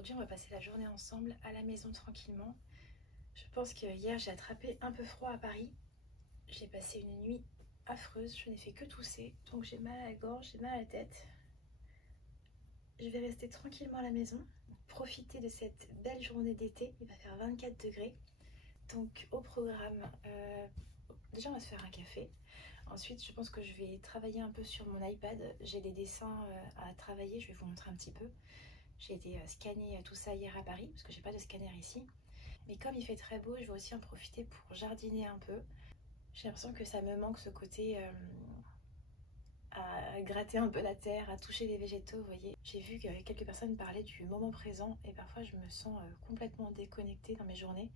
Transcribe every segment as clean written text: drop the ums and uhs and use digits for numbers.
Aujourd'hui, on va passer la journée ensemble à la maison tranquillement. Je pense que hier, j'ai attrapé un peu froid à Paris. J'ai passé une nuit affreuse, je n'ai fait que tousser, donc j'ai mal à la gorge, j'ai mal à la tête. Je vais rester tranquillement à la maison, profiter de cette belle journée d'été. Il va faire 24 degrés. Donc au programme, déjà on va se faire un café. Ensuite, je pense que je vais travailler un peu sur mon iPad. J'ai des dessins à travailler, je vais vous montrer un petit peu. J'ai été scanner tout ça hier à Paris, parce que j'ai pas de scanner ici. Mais comme il fait très beau, je vais aussi en profiter pour jardiner un peu. J'ai l'impression que ça me manque ce côté à gratter un peu la terre, à toucher les végétaux, vous voyez. J'ai vu que quelques personnes parlaient du moment présent et parfois je me sens complètement déconnectée dans mes journées.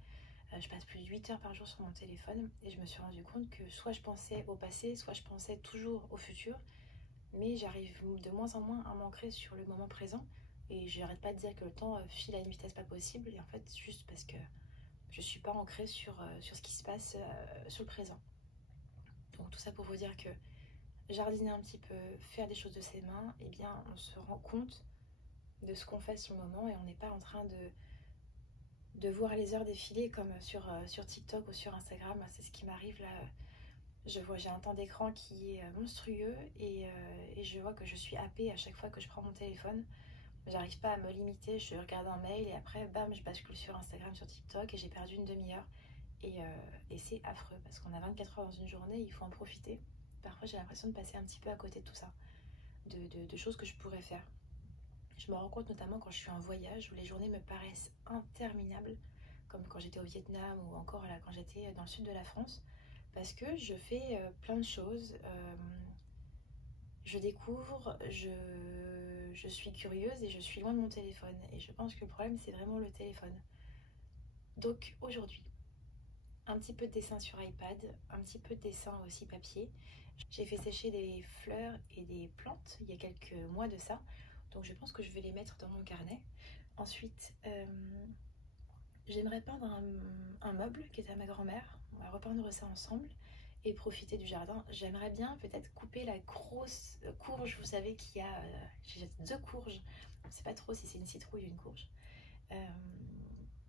Je passe plus de 8 heures par jour sur mon téléphone et je me suis rendu compte que soit je pensais au passé, soit je pensais toujours au futur. Mais j'arrive de moins en moins à m'ancrer sur le moment présent. Et j'arrête pas de dire que le temps file à une vitesse pas possible. Et en fait, c'est juste parce que je suis pas ancrée sur ce qui se passe sur le présent. Donc tout ça pour vous dire que jardiner un petit peu, faire des choses de ses mains, eh bien on se rend compte de ce qu'on fait sur le moment et on n'est pas en train de voir les heures défiler comme sur TikTok ou sur Instagram. C'est ce qui m'arrive là. J'ai un temps d'écran qui est monstrueux et je vois que je suis happée à chaque fois que je prends mon téléphone. J'arrive pas à me limiter, je regarde un mail et après, bam, je bascule sur Instagram, sur TikTok et j'ai perdu une demi-heure. Et c'est affreux parce qu'on a 24 heures dans une journée, il faut en profiter. Parfois, j'ai l'impression de passer un petit peu à côté de tout ça, de choses que je pourrais faire. Je me rends compte notamment quand je suis en voyage où les journées me paraissent interminables, comme quand j'étais au Vietnam ou encore là, quand j'étais dans le sud de la France, parce que je fais plein de choses. Je découvre, je suis curieuse et je suis loin de mon téléphone. Et je pense que le problème, c'est vraiment le téléphone. Donc aujourd'hui, un petit peu de dessin sur iPad, un petit peu de dessin aussi papier. J'ai fait sécher des fleurs et des plantes il y a quelques mois de ça. Donc je pense que je vais les mettre dans mon carnet. Ensuite, j'aimerais peindre un meuble qui est à ma grand-mère. On va repeindre ça ensemble et profiter du jardin. J'aimerais bien peut-être couper la grosse courge, vous savez qu'il y a... j'ai deux courges, on ne sait pas trop si c'est une citrouille ou une courge.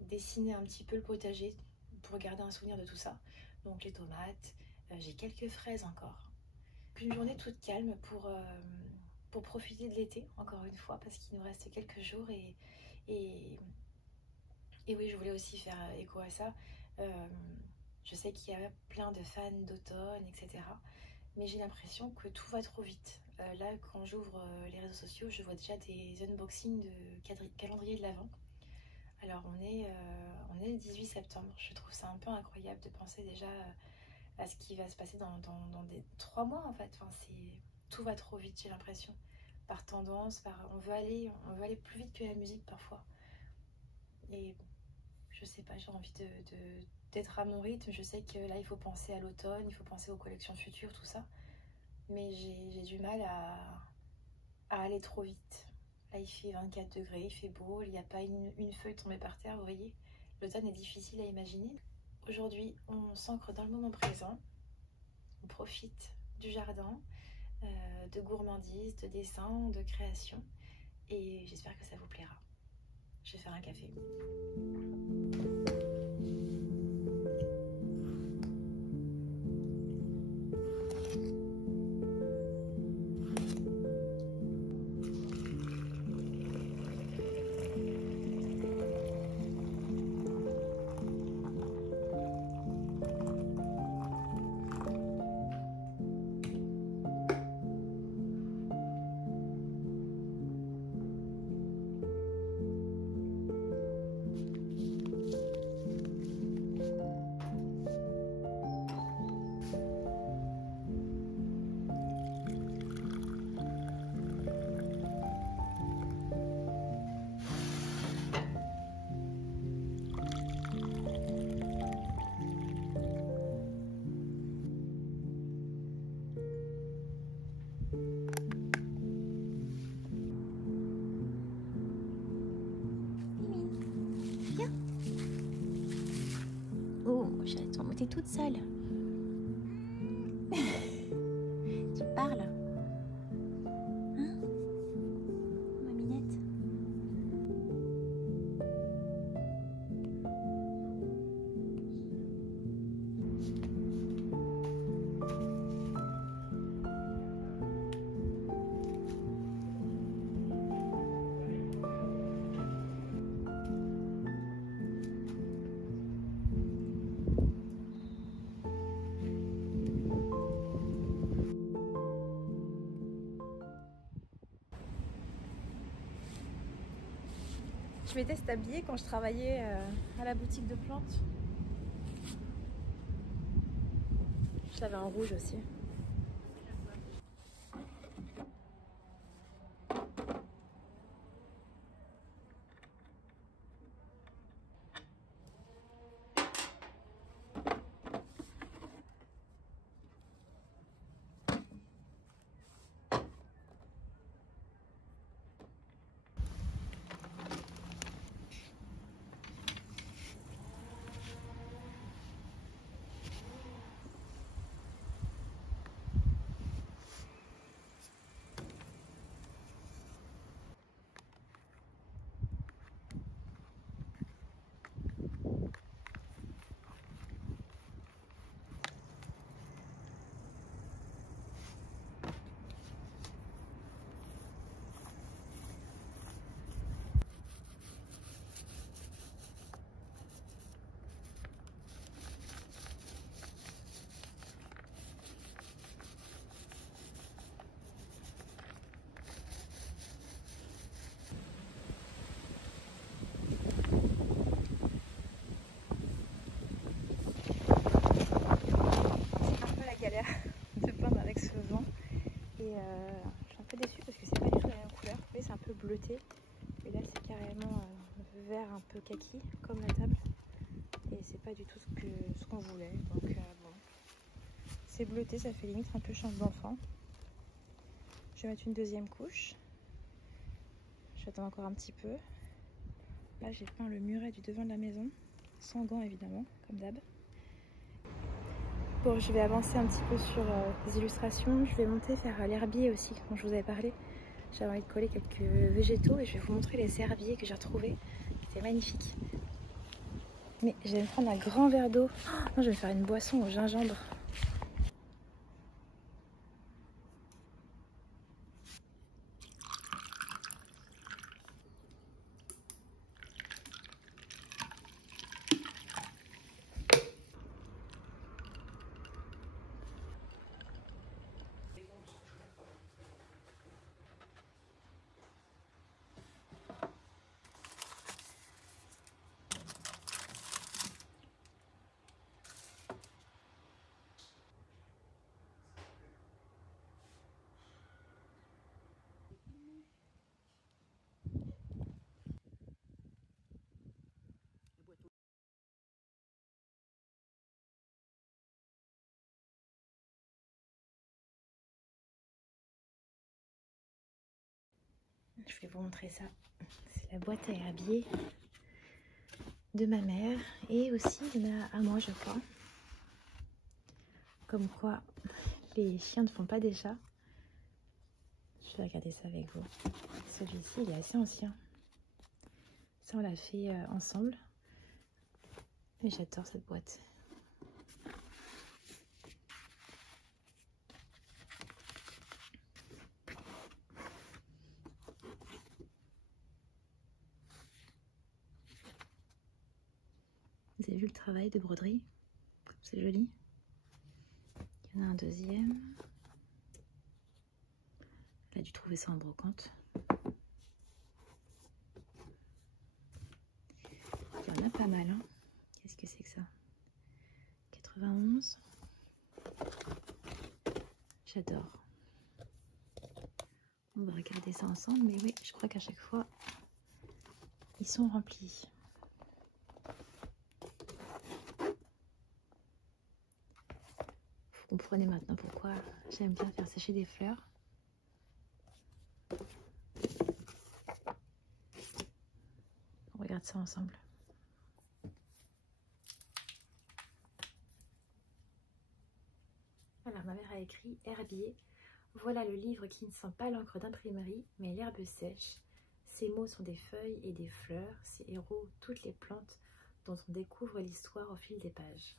Dessiner un petit peu le potager pour garder un souvenir de tout ça. Donc les tomates, j'ai quelques fraises encore. Une journée toute calme pour profiter de l'été, encore une fois, parce qu'il nous reste quelques jours et et oui, je voulais aussi faire écho à ça. Euh, je sais qu'il y a plein de fans d'automne, etc. Mais j'ai l'impression que tout va trop vite. Là, quand j'ouvre les réseaux sociaux, je vois déjà des unboxings de calendrier de l'Avent. Alors, on est le 18 septembre. Je trouve ça un peu incroyable de penser déjà à ce qui va se passer dans des 3 mois, en fait. Enfin, tout va trop vite, j'ai l'impression. Par tendance, on veut aller plus vite que la musique parfois. Et je sais pas, j'ai envie d'être à mon rythme. Je sais que là, il faut penser à l'automne, il faut penser aux collections futures, tout ça. Mais j'ai du mal à aller trop vite. Là, il fait 24 degrés, il fait beau, il n'y a pas une feuille tombée par terre, vous voyez. L'automne est difficile à imaginer. Aujourd'hui, on s'ancre dans le moment présent. On profite du jardin, de gourmandise, de dessin, de création. Et j'espère que ça vous plaira. Je vais faire un café. Oh, chaton, mais t'es toute seule. Tu parles? Hein, maminette? Je mettais cet habillé quand je travaillais à la boutique de plantes. Je l'avais en rouge aussi. De peindre avec ce vent et je suis un peu déçue parce que c'est pas du tout la même couleur. Vous voyez, c'est un peu bleuté et là c'est carrément vert un peu kaki comme la table et c'est pas du tout ce qu'on voulait. Donc bon, c'est bleuté, ça fait limite un peu chambre d'enfant. Je vais mettre une deuxième couche. J'attends encore un petit peu. Là j'ai peint le muret du devant de la maison sans gants évidemment comme d'hab. Bon, je vais avancer un petit peu sur les illustrations. Je vais monter faire l'herbier aussi, dont je vous avais parlé. J'avais envie de coller quelques végétaux et je vais vous montrer les herbiers que j'ai retrouvés. C'était magnifique. Mais je vais me prendre un grand verre d'eau. Oh, non, je vais faire une boisson au gingembre. Je vais vous montrer ça. C'est la boîte à herbier de ma mère et aussi il y en a à moi je crois. Comme quoi les chiens ne font pas des chats. Je vais regarder ça avec vous. Celui-ci il est assez ancien. Ça on l'a fait ensemble. Et j'adore cette boîte. Vous avez vu le travail de broderie? C'est joli. Il y en a un deuxième. Elle a dû trouver ça en brocante. Il y en a pas mal. Hein. Qu'est-ce que c'est que ça? 91. J'adore. On va regarder ça ensemble. Mais oui, je crois qu'à chaque fois, ils sont remplis. Vous comprenez maintenant pourquoi j'aime bien faire sécher des fleurs. On regarde ça ensemble. Voilà, ma mère a écrit Herbier. Voilà le livre qui ne sent pas l'encre d'imprimerie, mais l'herbe sèche. Ces mots sont des feuilles et des fleurs, ces héros, toutes les plantes dont on découvre l'histoire au fil des pages.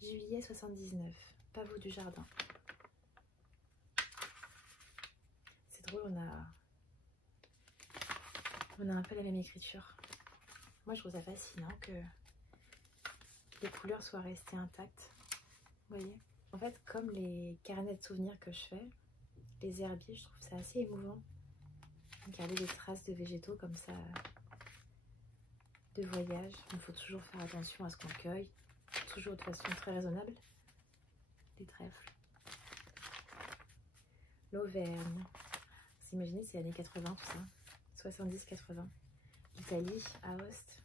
Juillet 79, Pavots du jardin. C'est drôle, on a un peu la même écriture. Moi je trouve ça fascinant que les couleurs soient restées intactes. Vous voyez? En fait, comme les carnets de souvenirs que je fais, les herbiers, je trouve ça assez émouvant. garder des traces de végétaux comme ça, de voyage. Il faut toujours faire attention à ce qu'on cueille, toujours de façon très raisonnable. Les trèfles. L'Auvergne. Vous imaginez, c'est années 80 tout ça. 70-80. Italie, Aoste.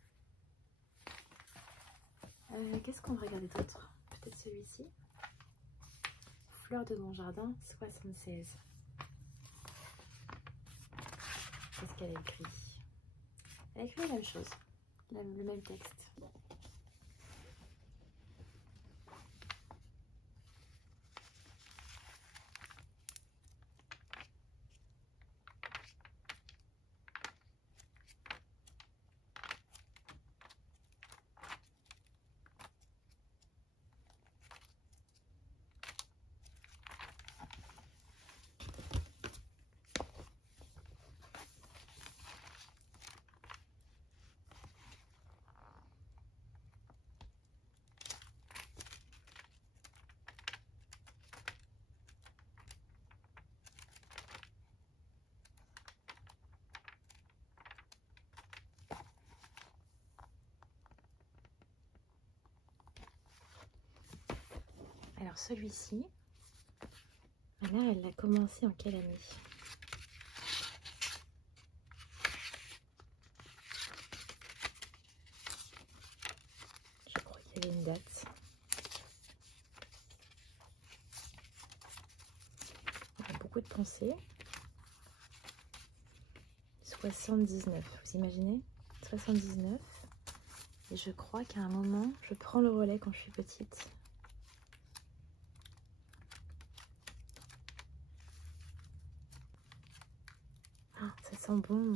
Qu'est-ce qu'on va regarder d'autre? Peut-être celui-ci. Fleur de mon jardin, 76. Qu'est-ce qu'elle a écrit? Elle a écrit la même chose, le même texte. Alors celui-ci, là elle a commencé en quelle année? Je crois qu'il y avait une date. Il y a beaucoup de pensées. 79, vous imaginez? 79. Et je crois qu'à un moment, je prends le relais quand je suis petite. Ah, ça sent bon.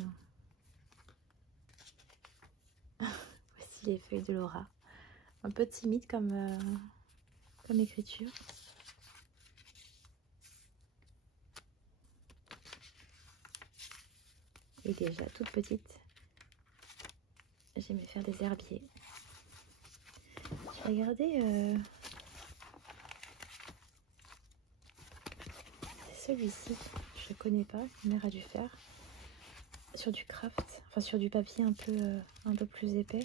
Voici les feuilles de Laura. Un peu timide comme écriture. Et déjà toute petite, j'aimais faire des herbiers. J'ai regardé celui-ci, je ne connais pas, ma mère a dû faire. Sur du craft, enfin sur du papier un peu plus épais.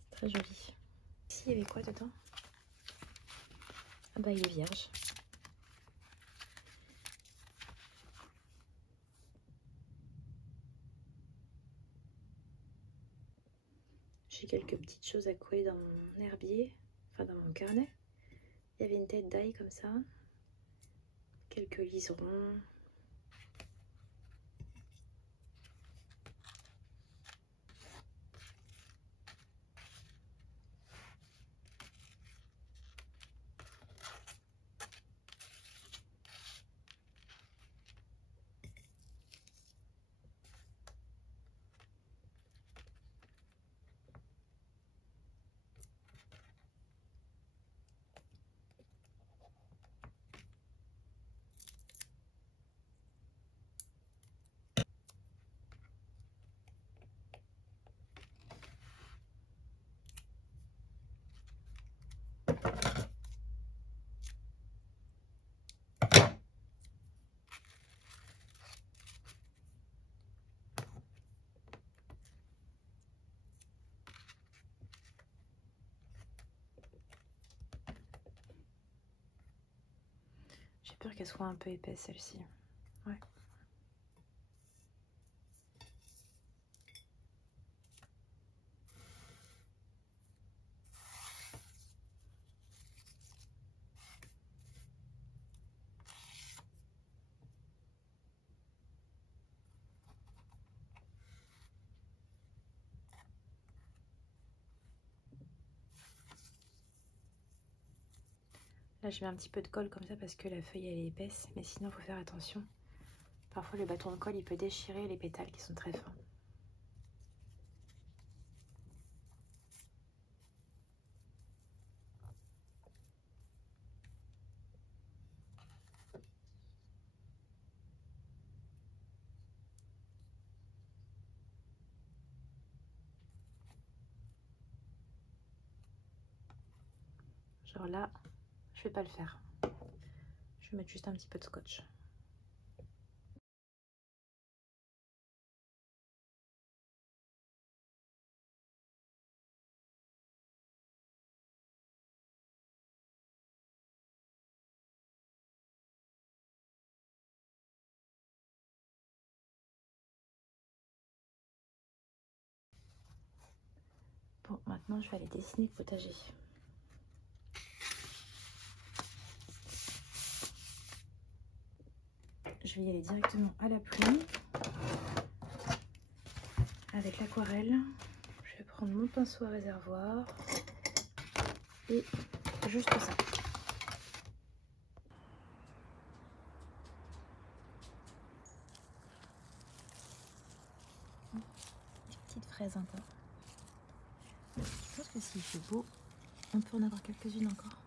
C'est très joli. Ici, il y avait quoi dedans? Ah bah il est vierge. J'ai quelques petites choses à coller dans mon herbier, enfin dans mon carnet. Il y avait une tête d'ail comme ça, quelques liserons. J'ai peur qu'elle soit un peu épaisse celle-ci. Ouais. Là, je mets un petit peu de colle comme ça parce que la feuille elle est épaisse, mais sinon il faut faire attention. Parfois le bâton de colle il peut déchirer les pétales qui sont très fins. Genre là, je vais pas le faire. Je vais mettre juste un petit peu de scotch. Bon, maintenant je vais aller dessiner le potager. Je vais y aller directement à la plume avec l'aquarelle. Je vais prendre mon pinceau à réservoir et juste ça. Des petites fraises encore. Je pense que s'il fait beau, on peut en avoir quelques-unes encore.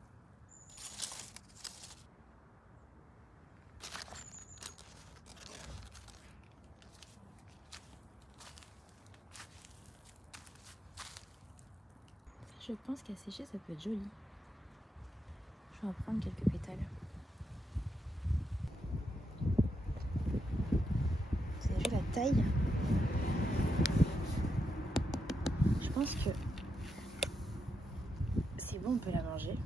Je pense qu'à sécher, ça peut être joli. Je vais en prendre quelques pétales. Vous avez vu la taille? Je pense que c'est bon, on peut la manger.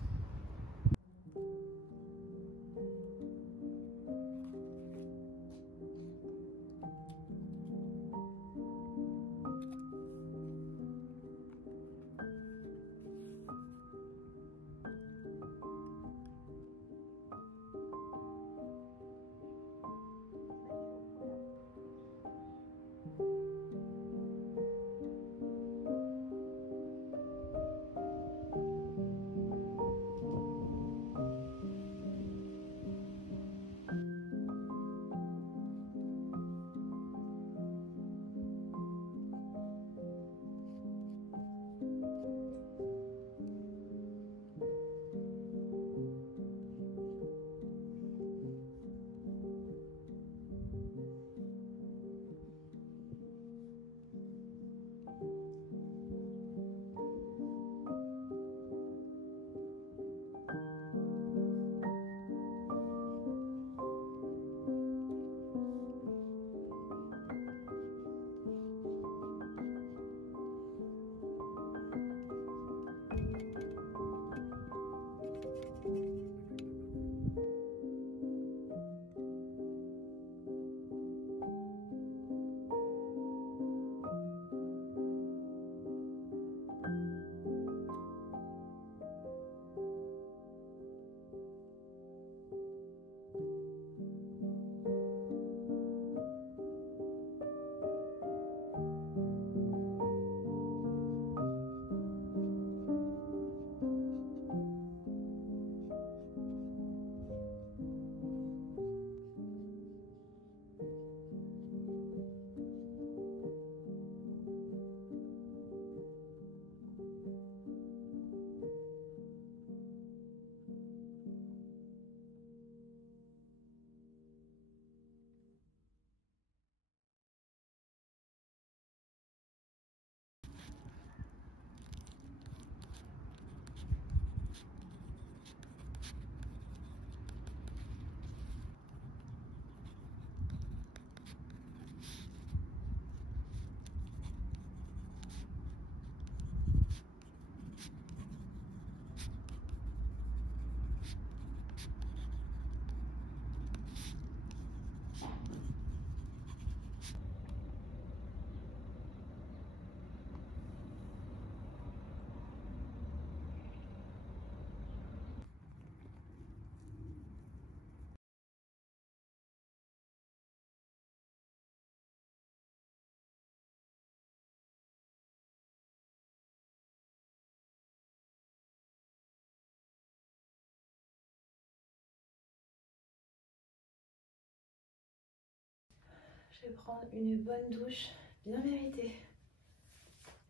Je vais prendre une bonne douche, bien méritée.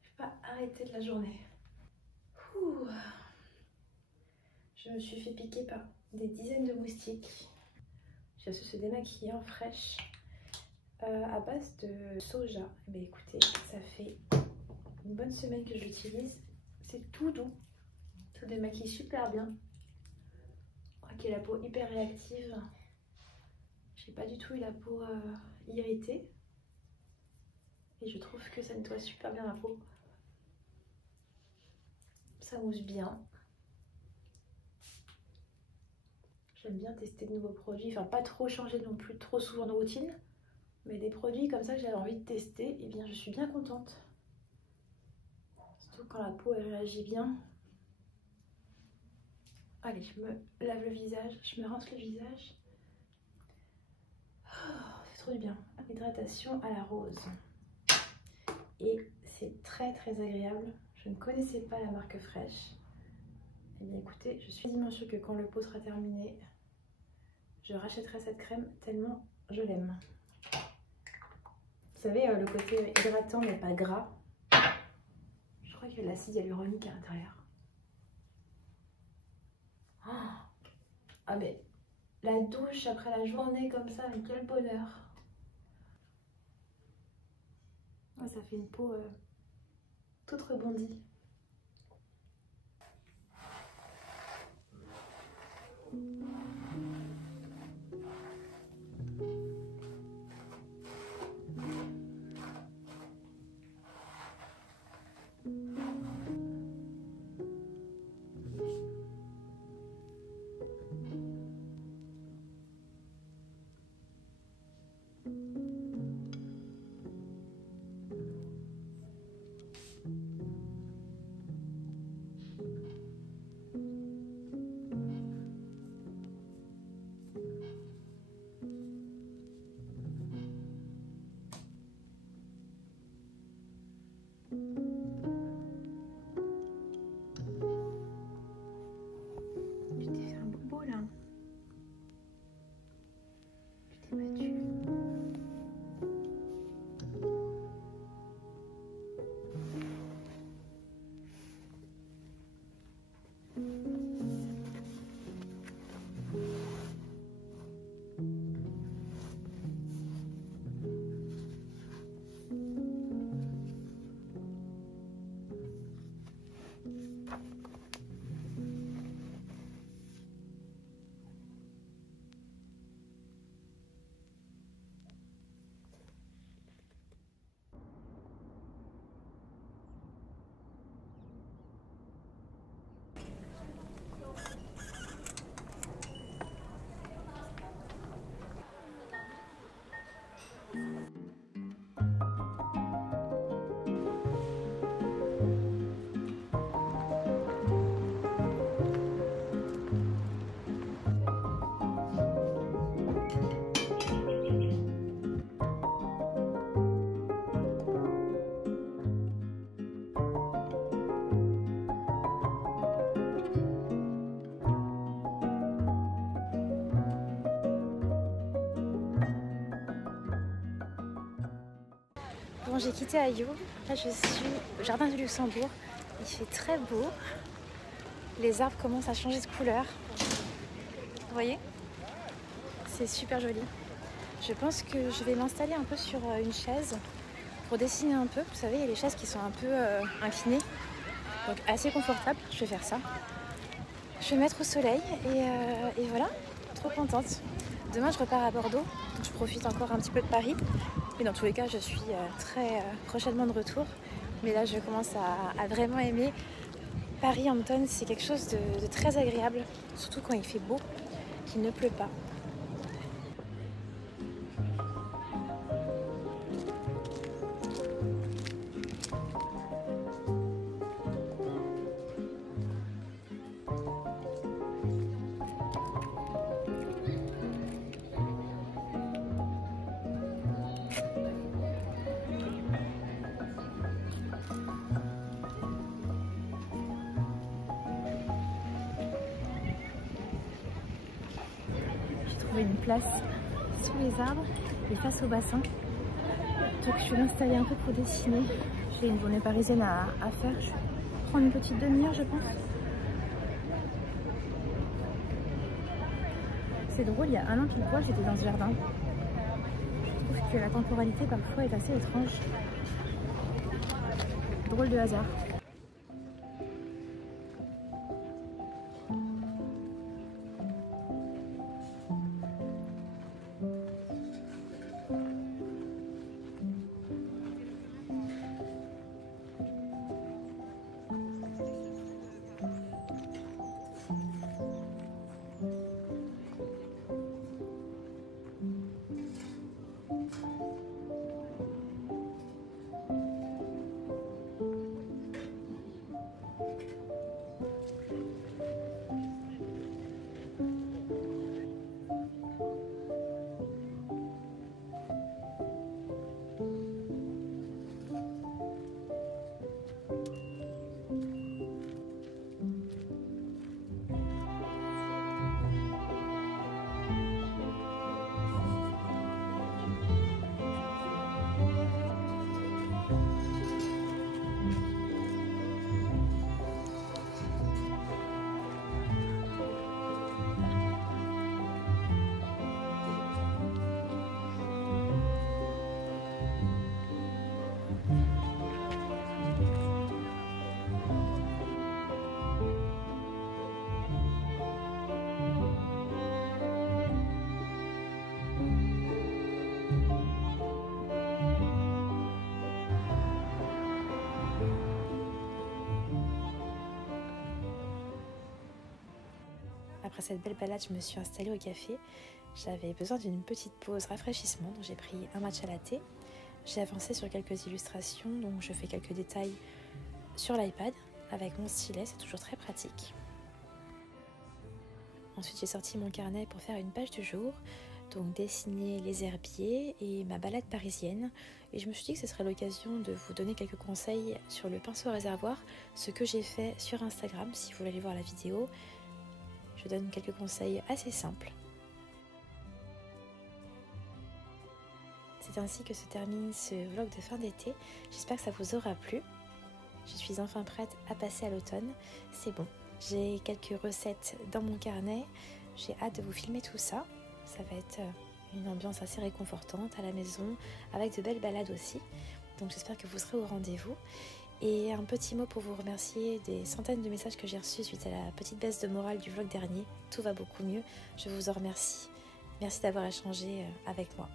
Je vais pas arrêter de la journée. Ouh. Je me suis fait piquer par des dizaines de moustiques. J'ai reçu ce démaquillant fraîche à base de soja. Mais écoutez, ça fait une bonne semaine que je l'utilise. C'est tout doux. Ça démaquille super bien. qui a la peau hyper réactive. J'ai pas du tout eu la peau irritée. Et je trouve que ça nettoie super bien la peau. Ça mousse bien. J'aime bien tester de nouveaux produits. Enfin, pas trop changer non plus trop souvent de routine. Mais des produits comme ça que j'avais envie de tester, et bien je suis bien contente. Surtout quand la peau elle réagit bien. Allez, je me lave le visage, je me rince le visage. Oh, c'est trop du bien. Hydratation à la rose. Et c'est très très agréable. Je ne connaissais pas la marque Fresh. Et bien écoutez, je suis quasiment sûre que quand le pot sera terminé, je rachèterai cette crème tellement je l'aime. Vous savez, le côté hydratant mais pas gras. Je crois qu'il y a de l'acide hyaluronique à l'intérieur. Ah mais la douche après la journée comme ça, mais quel bonheur. Ouais, ça fait une peau toute rebondie. Bon, j'ai quitté Ayo, là je suis au jardin du Luxembourg, il fait très beau, les arbres commencent à changer de couleur, vous voyez, c'est super joli. Je pense que je vais m'installer un peu sur une chaise pour dessiner un peu, vous savez il y a les chaises qui sont un peu inclinées, donc assez confortable, je vais faire ça. Je vais me mettre au soleil et voilà, trop contente. Demain je repars à Bordeaux, donc je profite encore un petit peu de Paris. Mais dans tous les cas, je suis très prochainement de retour. Mais là, je commence à vraiment aimer Paris-Hampton. C'est quelque chose de très agréable, surtout quand il fait beau, qu'il ne pleut pas. Une place sous les arbres et face au bassin. Donc je vais m'installer un peu pour dessiner. J'ai une journée parisienne à faire. Je vais prendre une petite demi-heure je pense. C'est drôle, il y a un an pile poil j'étais dans ce jardin. Je trouve que la temporalité parfois est assez étrange. Drôle de hasard. Après cette belle balade, je me suis installée au café. J'avais besoin d'une petite pause rafraîchissement, donc j'ai pris un matcha latte. J'ai avancé sur quelques illustrations, donc je fais quelques détails sur l'iPad avec mon stylet, c'est toujours très pratique. Ensuite, j'ai sorti mon carnet pour faire une page du jour, donc dessiner les herbiers et ma balade parisienne. Et je me suis dit que ce serait l'occasion de vous donner quelques conseils sur le pinceau à réservoir, ce que j'ai fait sur Instagram si vous voulez aller voir la vidéo. Je donne quelques conseils assez simples. C'est ainsi que se termine ce vlog de fin d'été. J'espère que ça vous aura plu. Je suis enfin prête à passer à l'automne. C'est bon. J'ai quelques recettes dans mon carnet. J'ai hâte de vous filmer tout ça. Ça va être une ambiance assez réconfortante à la maison, avec de belles balades aussi. Donc j'espère que vous serez au rendez-vous. Et un petit mot pour vous remercier des centaines de messages que j'ai reçus suite à la petite baisse de morale du vlog dernier. Tout va beaucoup mieux. Je vous en remercie. Merci d'avoir échangé avec moi.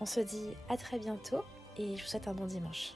On se dit à très bientôt et je vous souhaite un bon dimanche.